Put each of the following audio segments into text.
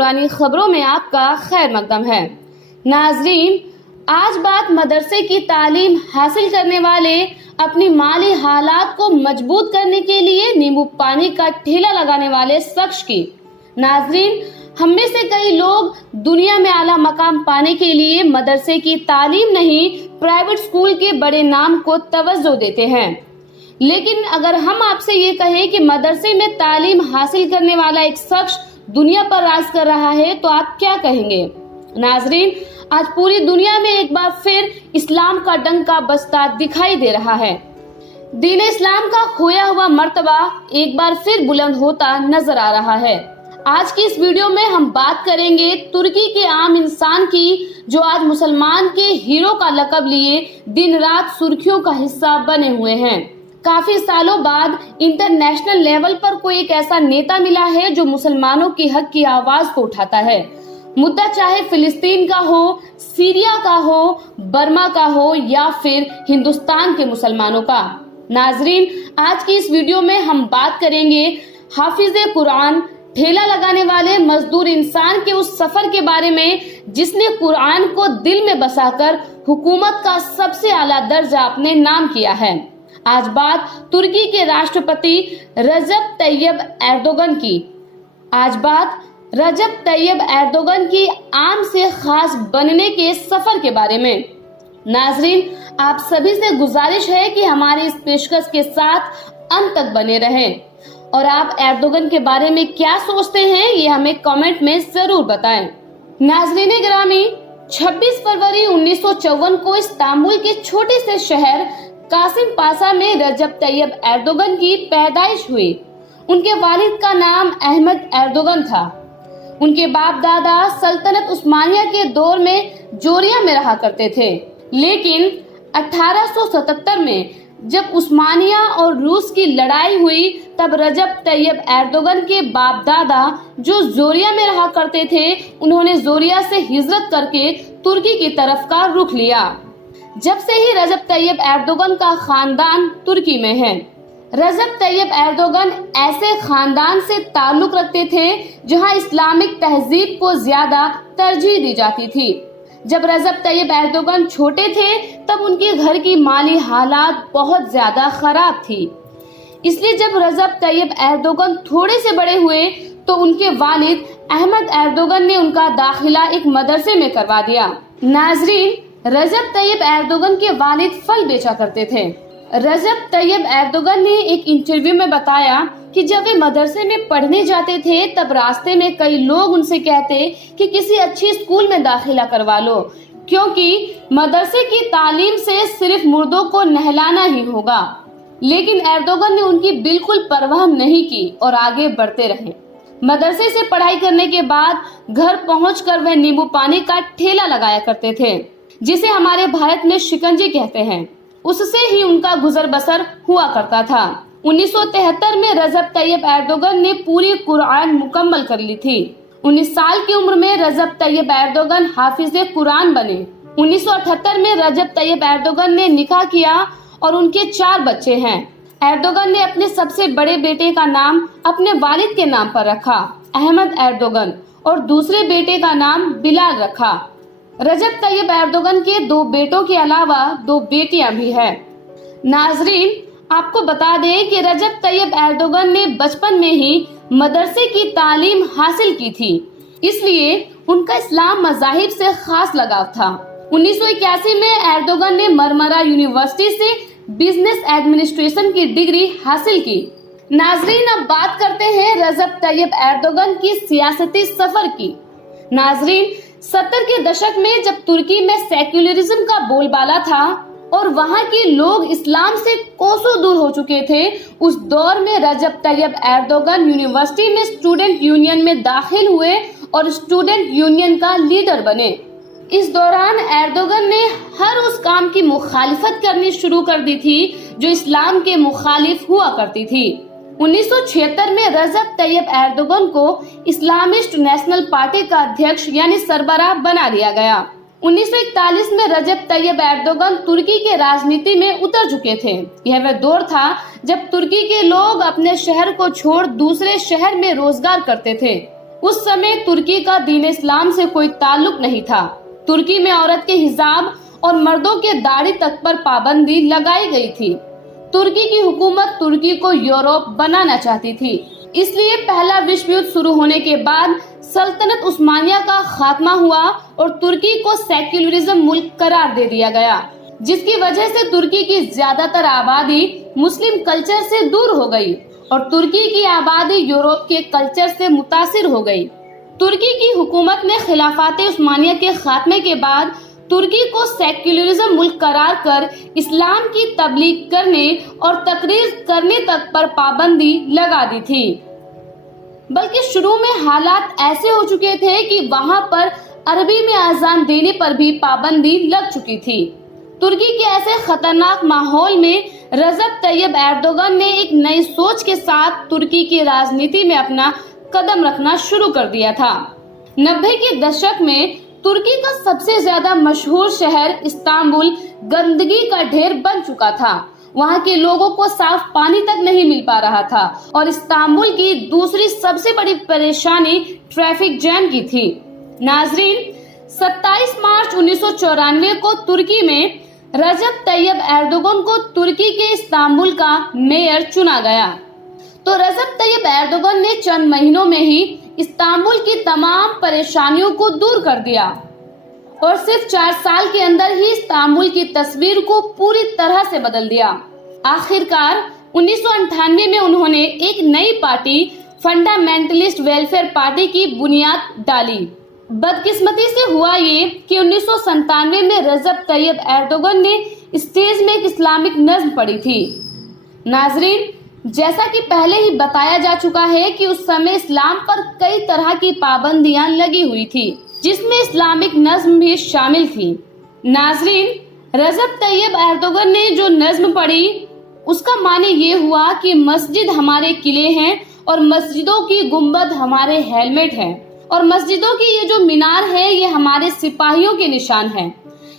नूरानी खबरों में आपका खैर मकदम है। नाजरीन, आज बात मदरसे की तालीम हासिल करने वाले अपनी माली हालात को मजबूत करने के लिए नींबू पानी का ठेला लगाने वाले शख्स की। नाजरीन, हम में से कई लोग दुनिया में आला मकाम पाने के लिए मदरसे की तालीम नहीं, प्राइवेट स्कूल के बड़े नाम को तवज्जो देते हैं। लेकिन अगर हम आपसे ये कहें कि मदरसे में तालीम हासिल करने वाला एक शख्स दुनिया पर राज कर रहा है, तो आप क्या कहेंगे? नाजरीन, आज पूरी दुनिया में एक बार फिर इस्लाम का डंका बजता दिखाई दे रहा है। दीन इस्लाम का खोया हुआ मर्तबा एक बार फिर बुलंद होता नजर आ रहा है। आज की इस वीडियो में हम बात करेंगे तुर्की के आम इंसान की, जो आज मुसलमान के हीरो का लक़ब लिए दिन रात सुर्खियों का हिस्सा बने हुए हैं। काफी सालों बाद इंटरनेशनल लेवल पर कोई एक ऐसा नेता मिला है जो मुसलमानों के हक की आवाज को उठाता है। मुद्दा चाहे फिलिस्तीन का हो, सीरिया का हो, बर्मा का हो या फिर हिंदुस्तान के मुसलमानों का। नाजरीन, आज की इस वीडियो में हम बात करेंगे हाफिज़े कुरान, ठेला लगाने वाले मजदूर इंसान के उस सफर के बारे में जिसने कुरान को दिल में बसाकर हुकूमत का सबसे आला दर्जा अपने नाम किया है। आज बात तुर्की के राष्ट्रपति रजब तैयब एर्दोगन की। आज बात रजब तैयब एर्दोगन की आम से खास बनने के सफर के बारे में। नाजरीन, आप सभी से गुजारिश है कि हमारी इस पेशकश के साथ अंत तक बने रहें और आप एर्दोगन के बारे में क्या सोचते हैं ये हमें कमेंट में जरूर बताएं। नाजरीन ग्रामी, 26 फरवरी 1954 को इस्तांबुल के छोटे से शहर कासिम पाशा में रजब तैयब एर्दोगन की पैदाइश हुई। उनके वालिद का नाम अहमद एर्दोगन था। उनके बाप दादा सल्तनत उस्मानिया के दौर में जोरिया में रहा करते थे, लेकिन 1877 में जब उस्मानिया और रूस की लड़ाई हुई तब रजब तैयब एर्दोगन के बाप दादा जो जोरिया में रहा करते थे, उन्होंने जोरिया से हिजरत करके तुर्की की तरफ का रुख लिया। जब से ही रजब तैयब एर्दोगन का खानदान तुर्की में है। रजब तैयब एर्दोगन ऐसे खानदान से ताल्लुक रखते थे जहां इस्लामिक तहजीब को ज्यादा तरजीह दी जाती थी। जब रजब तैयब एर्दोगन छोटे थे तब उनके घर की माली हालात बहुत ज्यादा खराब थी। इसलिए जब रजब तैयब एर्दोगन थोड़े से बड़े हुए तो उनके वालिद अहमद एर्दोगन ने उनका दाखिला एक मदरसे में करवा दिया। नाजरीन, रजब तैयब एर्दोगन के वालिद फल बेचा करते थे। रजब तैयब एर्दोगन ने एक इंटरव्यू में बताया कि जब वे मदरसे में पढ़ने जाते थे तब रास्ते में कई लोग उनसे कहते कि किसी अच्छी स्कूल में दाखिला करवा लो, क्योंकि मदरसे की तालीम से सिर्फ मुर्दों को नहलाना ही होगा। लेकिन एर्दोगन ने उनकी बिल्कुल परवाह नहीं की और आगे बढ़ते रहे। मदरसे से पढ़ाई करने के बाद घर पहुंचकर वे नींबू पानी का ठेला लगाया करते थे, जिसे हमारे भारत में शिकंजी कहते हैं। उससे ही उनका गुजर बसर हुआ करता था। 1973 में रजब तैयब एर्दोगन ने पूरी कुरान मुकम्मल कर ली थी। 19 साल की उम्र में रजब तैयब एर्दोगन हाफिज़े कुरान बने। 1978 में रजब तैयब एर्दोगन ने निकाह किया और उनके 4 बच्चे हैं। एर्दोगन ने अपने सबसे बड़े बेटे का नाम अपने वालिद के नाम पर रखा, अहमद एर्दोगन, और दूसरे बेटे का नाम बिलाल रखा। रजब तैयब एर्दोगन के 2 बेटों के अलावा 2 बेटियां भी हैं। नाजरीन, आपको बता दें कि रजब तैयब एर्दोगन ने बचपन में ही मदरसे की तालीम हासिल की थी, इसलिए उनका इस्लाम मज़ाहिब से खास लगाव था। 1981 में एर्दोगन ने मरमरा यूनिवर्सिटी से बिजनेस एडमिनिस्ट्रेशन की डिग्री हासिल की। नाजरीन, अब बात करते हैं रजब तैयब एर्दोगन की सियासती सफर की। नाजरीन, 70 के दशक में जब तुर्की में सेक्युलरिज्म का बोलबाला था और वहां के लोग इस्लाम से कोसों दूर हो चुके थे, उस दौर में रजब तैयब एर्दोगन यूनिवर्सिटी में स्टूडेंट यूनियन में दाखिल हुए और स्टूडेंट यूनियन का लीडर बने। इस दौरान एर्दोगन ने हर उस काम की मुखालिफत करनी शुरू कर दी थी जो इस्लाम के मुखालिफ हुआ करती थी। 1976 में रजब तैयब एर्दोगन को इस्लामिस्ट नेशनल पार्टी का अध्यक्ष यानी सरबराह बना दिया गया। 1941 में रजब तैयब एर्दोगन तुर्की के राजनीति में उतर चुके थे। यह वह दौर था जब तुर्की के लोग अपने शहर को छोड़ दूसरे शहर में रोजगार करते थे। उस समय तुर्की का दीन इस्लाम से कोई ताल्लुक नहीं था। तुर्की में औरत के हिजाब और मर्दों के दाढ़ी तक पर पाबंदी लगाई गई थी। तुर्की की हुकूमत तुर्की को यूरोप बनाना चाहती थी, इसलिए पहला विश्व युद्ध शुरू होने के बाद सल्तनत उस्मानिया का खात्मा हुआ और तुर्की को सेक्युलरिज्म मुल्क करार दे दिया गया, जिसकी वजह से तुर्की की ज्यादातर आबादी मुस्लिम कल्चर से दूर हो गई और तुर्की की आबादी यूरोप के कल्चर से मुतासिर हो गई। तुर्की की हुकूमत ने खिलाफत उस्मानिया के खात्मे के बाद तुर्की को सेक्युलरिज्म मुल्क करार कर इस्लाम की तबलीग करने और तकरीर करने तक पर पाबंदी लगा दी थी। बल्कि शुरू में हालात ऐसे हो चुके थे कि वहां पर अरबी में अजान देने पर भी पाबंदी लग चुकी थी। तुर्की के ऐसे खतरनाक माहौल में रजब तैयब एर्दोगन ने एक नई सोच के साथ तुर्की की राजनीति में अपना कदम रखना शुरू कर दिया था। 90 के दशक में तुर्की का सबसे ज्यादा मशहूर शहर इस्तांबुल गंदगी का ढेर बन चुका था। वहाँ के लोगों को साफ पानी तक नहीं मिल पा रहा था और इस्तांबुल की दूसरी सबसे बड़ी परेशानी ट्रैफिक जैम की थी। नाजरीन, 27 मार्च 1994 को तुर्की में रजब तैयब एर्दोगन को तुर्की के इस्तांबुल का मेयर चुना गया। तो रजब तैयब एर्दोगन ने चंद महीनों में ही इस्तांबुल की तमाम परेशानियों को दूर कर दिया और सिर्फ 4 साल के अंदर ही इस्तांबुल की तस्वीर को पूरी तरह से बदल दिया। आखिरकार 1998 में उन्होंने एक नई पार्टी फंडामेंटलिस्ट वेलफेयर पार्टी की बुनियाद डाली। बदकिस्मती से हुआ ये कि 1997 में रजब तैयब एर्दोगन ने स्टेज में एक इस्लामिक नज्म पढ़ी थी। नाजरीन, जैसा कि पहले ही बताया जा चुका है कि उस समय इस्लाम पर कई तरह की पाबंदियां लगी हुई थी, जिसमें इस्लामिक नज्म भी शामिल थी। नाजरीन, रजब तैयब एर्दोगन ने जो नज्म पढ़ी उसका माने ये हुआ कि मस्जिद हमारे किले हैं और मस्जिदों की गुंबद हमारे हेलमेट हैं और मस्जिदों की ये जो मीनार है ये हमारे सिपाहियों के निशान हैं।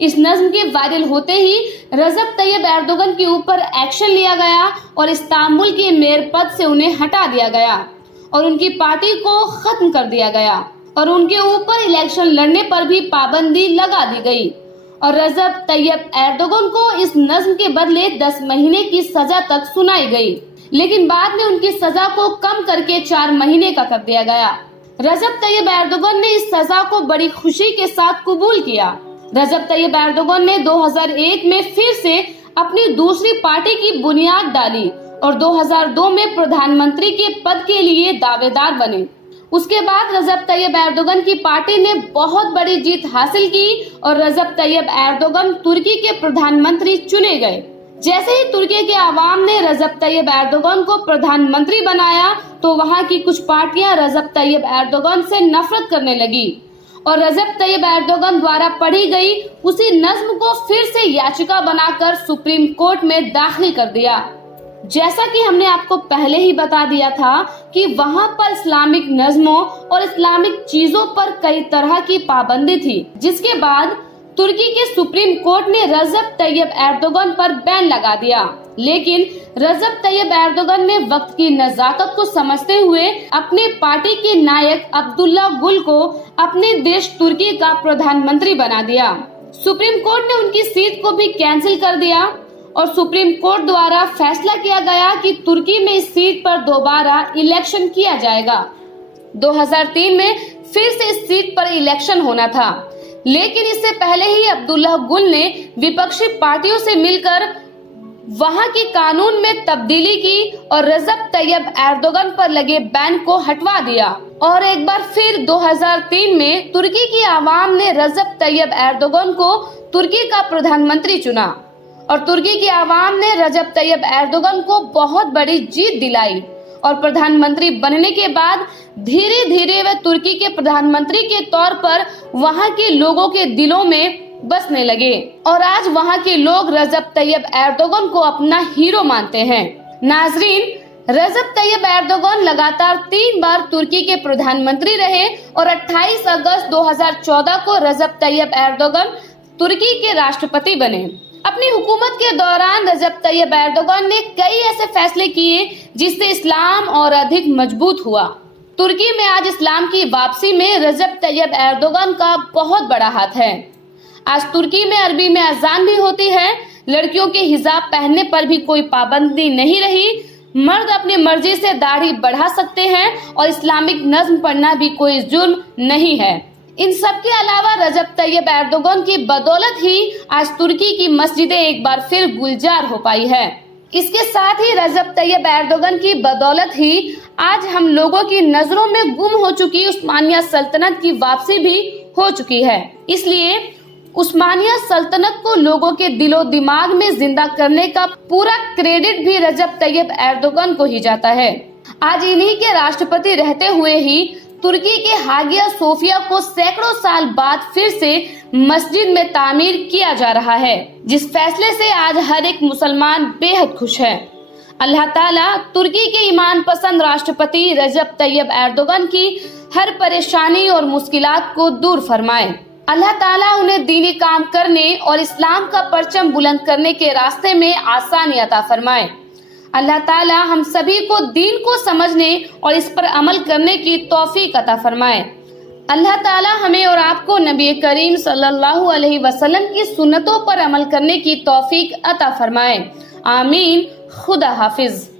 इस नज्म के वायरल होते ही रजब तैयब एर्दोगन के ऊपर एक्शन लिया गया और इस्तांबुल के मेयर पद से उन्हें हटा दिया गया और उनकी पार्टी को खत्म कर दिया गया और उनके ऊपर इलेक्शन लड़ने पर भी पाबंदी लगा दी गई और रजब तैयब एर्दोगन को इस नज्म के बदले 10 महीने की सजा तक सुनाई गई, लेकिन बाद में उनकी सजा को कम करके 4 महीने का कर दिया गया। रजब तैयब एर्दोगन ने इस सजा को बड़ी खुशी के साथ कबूल किया। रजब तैयब एर्दोगन ने 2001 में फिर से अपनी दूसरी पार्टी की बुनियाद डाली और 2002 में प्रधानमंत्री के पद के लिए दावेदार बने। उसके बाद रजब तैयब एर्दोगन की पार्टी ने बहुत बड़ी जीत हासिल की और रजब तैयब एर्दोगन तुर्की के प्रधानमंत्री चुने गए। जैसे ही तुर्की के आवाम ने रजब तैयब एर्दोगन को प्रधानमंत्री बनाया तो वहाँ की कुछ पार्टियां रजब तैयब एर्दोगन से नफरत करने लगी और रजब तैयब एर्दोगन द्वारा पढ़ी गई उसी नज्म को फिर से याचिका बनाकर सुप्रीम कोर्ट में दाखिल कर दिया। जैसा कि हमने आपको पहले ही बता दिया था कि वहाँ पर इस्लामिक नज्मों और इस्लामिक चीजों पर कई तरह की पाबंदी थी, जिसके बाद तुर्की के सुप्रीम कोर्ट ने रजब तैयब एर्दोगन पर बैन लगा दिया। लेकिन रजब तैयब एर्दोगन ने वक्त की नजाकत को समझते हुए अपने पार्टी के नायक अब्दुल्ला गुल को अपने देश तुर्की का प्रधानमंत्री बना दिया। सुप्रीम कोर्ट ने उनकी सीट को भी कैंसिल कर दिया और सुप्रीम कोर्ट द्वारा फैसला किया गया कि तुर्की में इस सीट पर दोबारा इलेक्शन किया जाएगा। 2003 में फिर से इस सीट पर इलेक्शन होना था, लेकिन इससे पहले ही अब्दुल्ला गुल ने विपक्षी पार्टियों से मिलकर वहां की कानून में तब्दीली की और रजब तैयब एर्दोगन पर लगे बैन को हटवा दिया और एक बार फिर 2003 में तुर्की की आवाम ने रजब तैयब एर्दोगन को तुर्की का प्रधानमंत्री चुना और तुर्की की आवाम ने रजब तैयब एर्दोगन को बहुत बड़ी जीत दिलाई और प्रधानमंत्री बनने के बाद धीरे धीरे वह तुर्की के प्रधानमंत्री के तौर पर वहां के लोगों के दिलों में बसने लगे और आज वहां के लोग रजब तैयब एर्दोगन को अपना हीरो मानते हैं। नाजरीन, रजब तैयब एर्दोगन लगातार 3 बार तुर्की के प्रधानमंत्री रहे और 28 अगस्त 2014 को रजब तैयब एर्दोगन तुर्की के राष्ट्रपति बने। अपनी हुकूमत के दौरान रजब तैयब एर्दोगन ने कई ऐसे फैसले किए जिससे इस्लाम और अधिक मजबूत हुआ। ترکی میں آج اسلام کی واپسی میں رجب طیب ایردوغان کا بہت بڑا ہاتھ ہے۔ آج ترکی میں عربی میں اذان بھی ہوتی ہے، لڑکیوں کے حجاب پہننے پر بھی کوئی پابندی نہیں رہی، مرد اپنی مرضی سے داڑھی بڑھا سکتے ہیں اور اسلامک نظم پڑھنا بھی کوئی جرم نہیں ہے۔ ان سب کے علاوہ رجب طیب ایردوغان کی بدولت ہی آج ترکی کی مسجدیں ایک بار پھر گلزار ہو پائی ہے۔ اس کے ساتھ ہی رجب طیب ایردوغان کی بدولت ہی آج ہم لوگوں کی نظروں میں گم ہو چکی عثمانیہ سلطنت کی واپسی بھی ہو چکی ہے۔ اس لیے عثمانیہ سلطنت کو لوگوں کے دل و دماغ میں زندہ کرنے کا پورا کریڈٹ بھی رجب طیب ایردوغان کو ہی جاتا ہے۔ آج انہی کے راشٹرپتی رہتے ہوئے ہی ترکی کے ہاگیا صوفیہ کو سینکڑوں سال بعد پھر سے مسجد میں تعمیر کیا جا رہا ہے، جس فیصلے سے آج ہر ایک مسلمان بے حد خوش ہے۔ اللہ تعالیٰ ترکی کے ایمان پسند راشٹرپتی رجب طیب ایردوغان کی ہر پریشانی اور مشکلات کو دور فرمائے۔ اللہ تعالیٰ انہیں دینی کام کرنے اور اسلام کا پرچم بلند کرنے کے راستے میں آسانی عطا فرمائے۔ اللہ تعالیٰ ہم سبھی کو دین کو سمجھنے اور اس پر عمل کرنے کی توفیق عطا فرمائے۔ اللہ تعالیٰ ہمیں اور آپ کو نبی کریم صلی اللہ علیہ وسلم کی سنتوں پر عمل کرنے کی توفیق عطا فرمائے۔ آمین۔ خدا حافظ۔